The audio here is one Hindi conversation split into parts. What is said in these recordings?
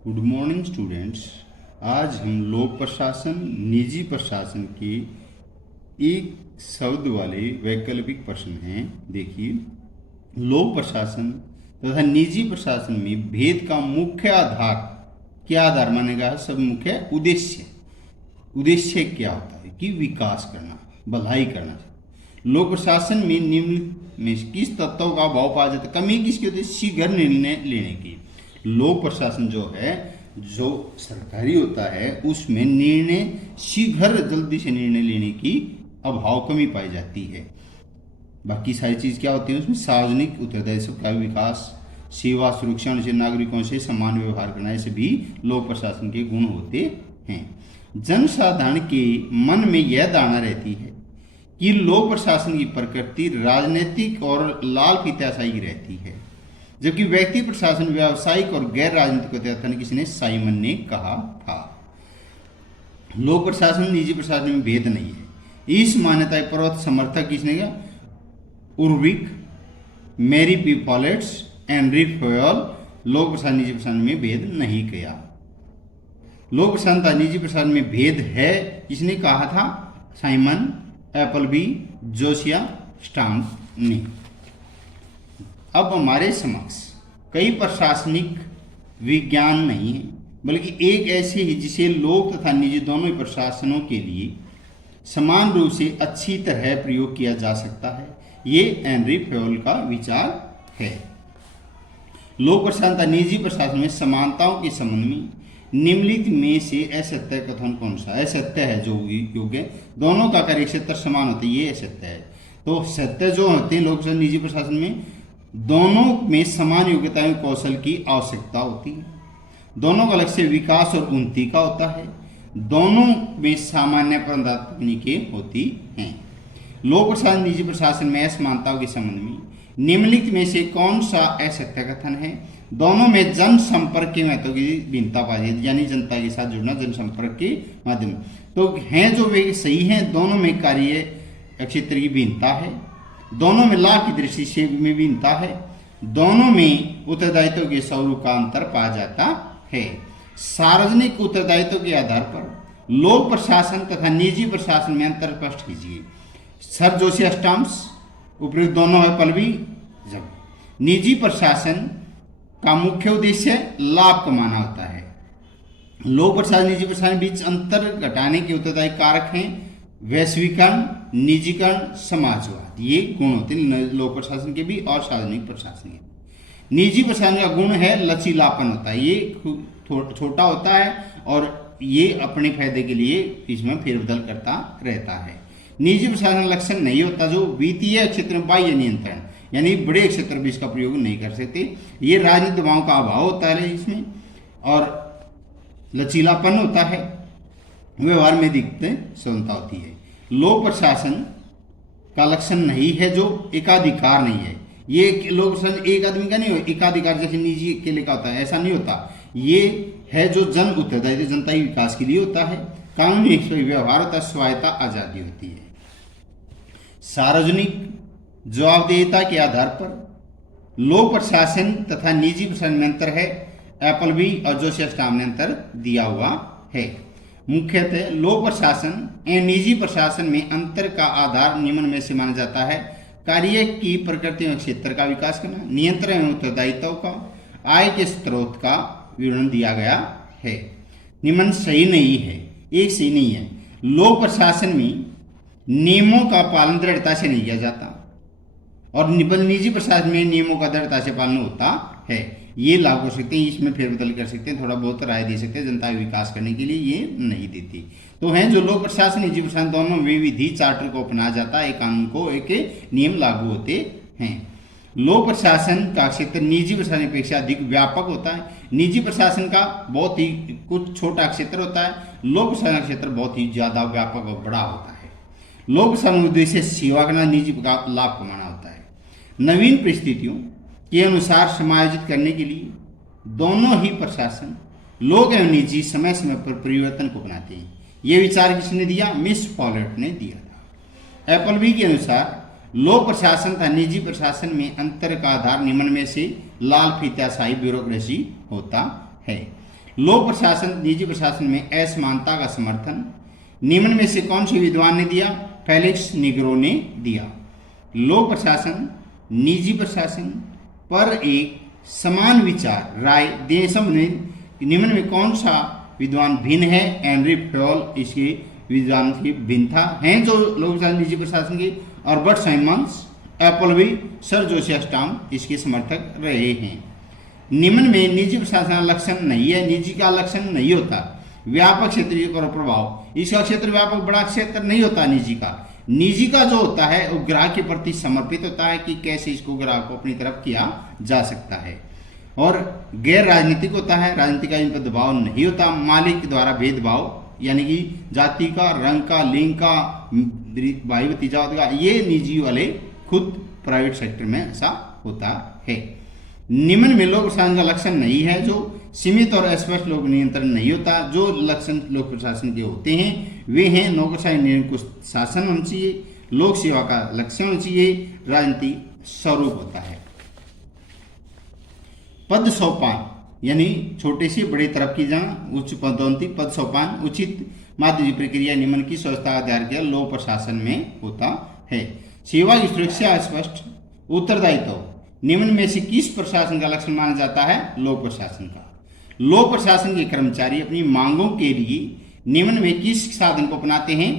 Good morning students. आज हम लोक प्रशासन निजी प्रशासन के एक शब्द वाले वैकल्पिक प्रश्न हैं। देखिए, लोक प्रशासन तथा निजी प्रशासन में भेद का मुख्य आधार क्या आधार मानेगा? सब मुख्य उद्देश्य क्या होता है कि विकास करना, भलाई करना। लोक प्रशासन में निम्न में किस तत्व का अभाव पाया जाता है? कमी किसकी होती है? शीघ्र निर्णय लेने की। लोक प्रशासन जो है, जो सरकारी होता है, उसमें निर्णय शीघ्र जल्दी से निर्णय लेने की अभाव कमी पाई जाती है। बाकी सारी चीज क्या होती है उसमें? सार्वजनिक उत्तरदायित्व का विकास, सेवा सुरक्षा से नागरिकों से समान व्यवहार करना, ऐसे भी लोक प्रशासन के गुण होते हैं। जनसाधारण के मन में यह धारणा रहती है कि लोक प्रशासन की प्रकृति राजनीतिक और लाल फीताशाही रहती है, जबकि व्यक्ति प्रशासन व्यावसायिक और गैर राजनीतिक होता है। किसी ने, साइमन ने कहा था। लोक प्रशासन निजी प्रशासन में भेद नहीं है। इस मान्यता के पर्वत समर्थक किसने कहा? उर्विक, मैरी पी पॉलेट्स, एनरी फ्योल। लोक प्रशासन निजी प्रशासन में भेद नहीं किया। लोक प्रशासन तथा निजी प्रशासन में भेद है, किसने कहा था? साइमन, एप्पलबी, जोसिया स्टाम्प ने। अब हमारे समक्ष कई प्रशासनिक विज्ञान नहीं है, बल्कि एक ऐसे ही जिसे लोक तथा निजी दोनों ही प्रशासनों के लिए समान रूप से अच्छी तरह प्रयोग किया जा सकता है। ये एनरी फ्योल का विचार है। लोक प्रशासन तथा निजी प्रशासन में समानताओं के संबंध में निम्नलिखित में से असत्य कथन कौन सा? असत्य है जो योग्य, दोनों का कार्य क्षेत्र समान होता है, ये असत्य है। तो सत्य जो होते हैं लोक प्रशासन निजी प्रशासन में, दोनों में समान योग्यता एवं कौशल की आवश्यकता होती है, दोनों का लक्ष्य विकास और उन्नति का होता है, दोनों में सामान्य प्रबंधन तकनीकें होती हैं। लोक प्रशासन निजी प्रशासन में असमानताओं के संबंध में निम्नलिखित में से कौन सा असत्य कथन है? दोनों में जनसंपर्क के महत्व की भिन्नता पाई जाती है, यानी जनता के साथ जुड़ना जनसंपर्क के माध्यम तो हैं जो वे सही हैं। दोनों में कार्य क्षेत्र की भिन्नता है, दोनों में लाभ की दृष्टि से में भिन्नता है, दोनों में उत्तरदायित्व के स्वरूप का अंतर पाया जाता है। सार्वजनिक उत्तरदायित्व के आधार पर लोक प्रशासन तथा निजी प्रशासन में अंतर स्पष्ट कीजिए। सर जोसिया स्टाम्प्स उपयुक्त दोनों है पल्लवी। जब निजी प्रशासन का मुख्य उद्देश्य लाभ कमाना होता है, लोक प्रशासन निजी प्रशासन के बीच अंतर घटाने के उत्तरदायी कारक हैं वैश्वीकरण, निजीकरण, समाजवाद। ये गुण होते हैं लोक प्रशासन के भी और सार्वजनिक प्रशासन के। निजी प्रशासन का गुण है लचीलापन होता है, ये छोटा होता है और ये अपने फायदे के लिए इसमें फेरबदल करता रहता है। निजी प्रशासन लक्षण नहीं होता जो वित्तीय क्षेत्र में बाह्य नियंत्रण, यानी बड़े क्षेत्र में इसका प्रयोग नहीं कर सकते। ये राजनीतिक दबाव का अभाव होता है इसमें, और लचीलापन होता है, व्यवहार में दिखते स्वतंत्रता होती है। लोक प्रशासन का लक्षण नहीं है जो एकाधिकार नहीं है। ये लोक प्रशासन एक आदमी का नहीं हो, एकाधिकार जैसे निजी अकेले का होता है, ऐसा नहीं होता। ये है जो जन उत्तरदायित्व जनता के विकास के लिए होता है, कानूनी व्यवहार होता है, स्वायत्ता आजादी होती है। सार्वजनिक जवाबदेहिता के आधार पर लोक प्रशासन तथा निजी प्रशासन में अंतर है। एप्पलबी और जोसिया स्टाम्प ने अंतर दिया हुआ है। मुख्यतः लोक प्रशासन एवं निजी प्रशासन में अंतर का आधार निम्न में से माना जाता है: कार्य की प्रकृति एवं क्षेत्र का विकास करना, नियंत्रण एवं उत्तरदायित्व का, आय के स्रोत का विवरण दिया गया है। निम्न सही नहीं है, एक सही नहीं है। लोक प्रशासन में नियमों का पालन दृढ़ता से नहीं किया जाता और निजी प्रशासन में नियमों का दृढ़ता से पालन होता है। ये लागू कर सकते हैं, इसमें फेरबदल कर सकते हैं, थोड़ा बहुत राय दे सकते हैं, जनता का विकास करने के लिए ये नहीं देती। तो हैं जो लोक प्रशासन निजी प्रशासन दोनों में विधि चार्टर को अपनाया जाता है, एक कानून को एक नियम लागू होते हैं। लोक प्रशासन का क्षेत्र निजी प्रशासन की अपेक्षा अधिक व्यापक होता है। निजी प्रशासन का बहुत ही कुछ छोटा क्षेत्र होता है, लोक प्रशासन का क्षेत्र बहुत ही ज्यादा व्यापक और बड़ा होता है। लोक प्रशासन उद्देश्य सेवा करना, निजी का लाभ कमाना होता है। नवीन परिस्थितियों के अनुसार समायोजित करने के लिए दोनों ही प्रशासन लोक एवं निजी समय समय पर परिवर्तन को अपनाते हैं। यह विचार किसने दिया? मिस पॉलेट ने दिया था। एप्पलबी के अनुसार लोक प्रशासन तथा निजी प्रशासन में अंतर का आधार निम्न में से लाल फीताशाही ब्यूरोक्रेसी होता है। लोक प्रशासन निजी प्रशासन में असमानता का समर्थन निम्न में से कौन से विद्वान ने दिया? फेलिक्स निग्रो ने दिया। लोक प्रशासन निजी प्रशासन पर एक समान विचार राय देने संबंधित निम्न में कौन सा विद्वान भिन्न है? एनरी फ्योल इसके विद्वान की भिन्नता हैं जो लोक प्रशासन निजी प्रशासन की। Albert Simons, Appleby, sir Joseph Storm इसके समर्थक रहे हैं। निम्न में निजी प्रशासन का लक्षण नहीं है, निजी का लक्षण नहीं होता। व्यापक क्षेत्रीय प्रभाव, इसका क्षेत्र व्यापक बड़ा क्षेत्र नहीं होता निजी का। निजी का जो होता है वो ग्राहक के प्रति समर्पित होता है कि कैसे इसको ग्राहक को अपनी तरफ किया जा सकता है। और गैर राजनीतिक होता है, राजनीतिक का इन पर दबाव नहीं होता। मालिक द्वारा भेदभाव यानी कि जाति का, रंग का, लिंग का, भाई भतीजा का, ये निजी वाले खुद प्राइवेट सेक्टर में ऐसा होता है। निम्न में लोक प्रशासन का लक्षण नहीं है जो सीमित और अस्पष्ट लोक नियंत्रण नहीं होता। जो लक्षण लोक प्रशासन के होते हैं वे हैं नौकरशाही निरंकुश शासन होना चाहिए, लोक सेवा का लक्षण होना चाहिए, राजनीति स्वरूप होता है। पद सोपान यानी छोटे से बड़े तरफ की जाना, उच्च पदोन्नति, पद सोपान, उचित माध्यमिक प्रक्रिया निम्न की स्वच्छता आधार के लोक प्रशासन में होता है। सेवा की सुरक्षा स्पष्ट उत्तरदायित्व निम्न में से किस प्रशासन का लक्षण माना जाता है? लोक प्रशासन का। लोक प्रशासन के कर्मचारी अपनी मांगों के लिए निम्न में किस साधन को अपनाते हैं?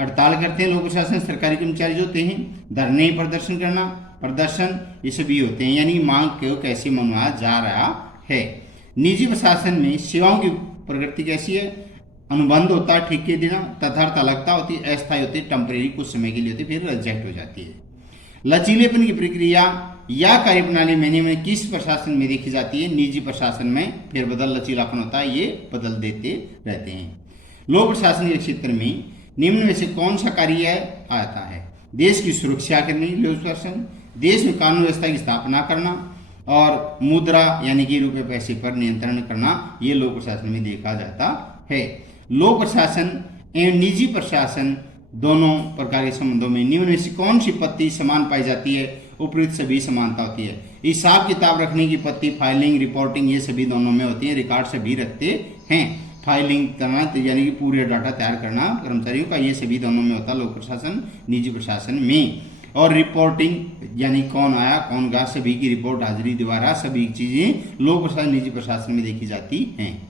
हड़ताल करते हैं लोक प्रशासन सरकारी कर्मचारी जो होते हैं, धरने प्रदर्शन करना, प्रदर्शन ये सभी होते हैं, यानी मांग को कैसे मनवाया जा रहा है। निजी प्रशासन में सेवाओं की प्रगति कैसी है? अनुबंध होता है, ठेके देना, तथार्थता लगता होती है, अस्थायी होती है, टेम्परेरी कुछ समय के लिए होती है, फिर रिजेक्ट हो जाती है। लचीलेपन की प्रक्रिया या कार्यप्रणाली में किस प्रशासन में देखी जाती है? निजी प्रशासन में फेरबदल लचीलापन होता है, ये बदल देते रहते हैं। लोक प्रशासन के क्षेत्र में निम्न में से कौन सा कार्य आता है? देश की सुरक्षा करनी लोक प्रशासन, देश में कानून व्यवस्था की स्थापना करना और मुद्रा यानी कि रुपये पैसे पर नियंत्रण करना, ये लोक प्रशासन में देखा जाता है। लोक प्रशासन एवं निजी प्रशासन दोनों प्रकार के संबंधों में निम्न में से कौन सी पत्ती समान पाई जाती है? उपयुक्त सभी समानता होती है। हिसाब किताब रखने की पत्ती, फाइलिंग, रिपोर्टिंग ये सभी दोनों में होती है। रिकॉर्ड सभी रखते हैं। फाइलिंग करना यानी कि पूरे डाटा तैयार करना कर्मचारियों का, ये सभी दोनों में होता है लोक प्रशासन निजी प्रशासन में। और रिपोर्टिंग यानी कौन आया कौन गया, सभी की रिपोर्ट हाजिरी द्वारा सभी चीजें लोक प्रशासन निजी प्रशासन में देखी जाती हैं।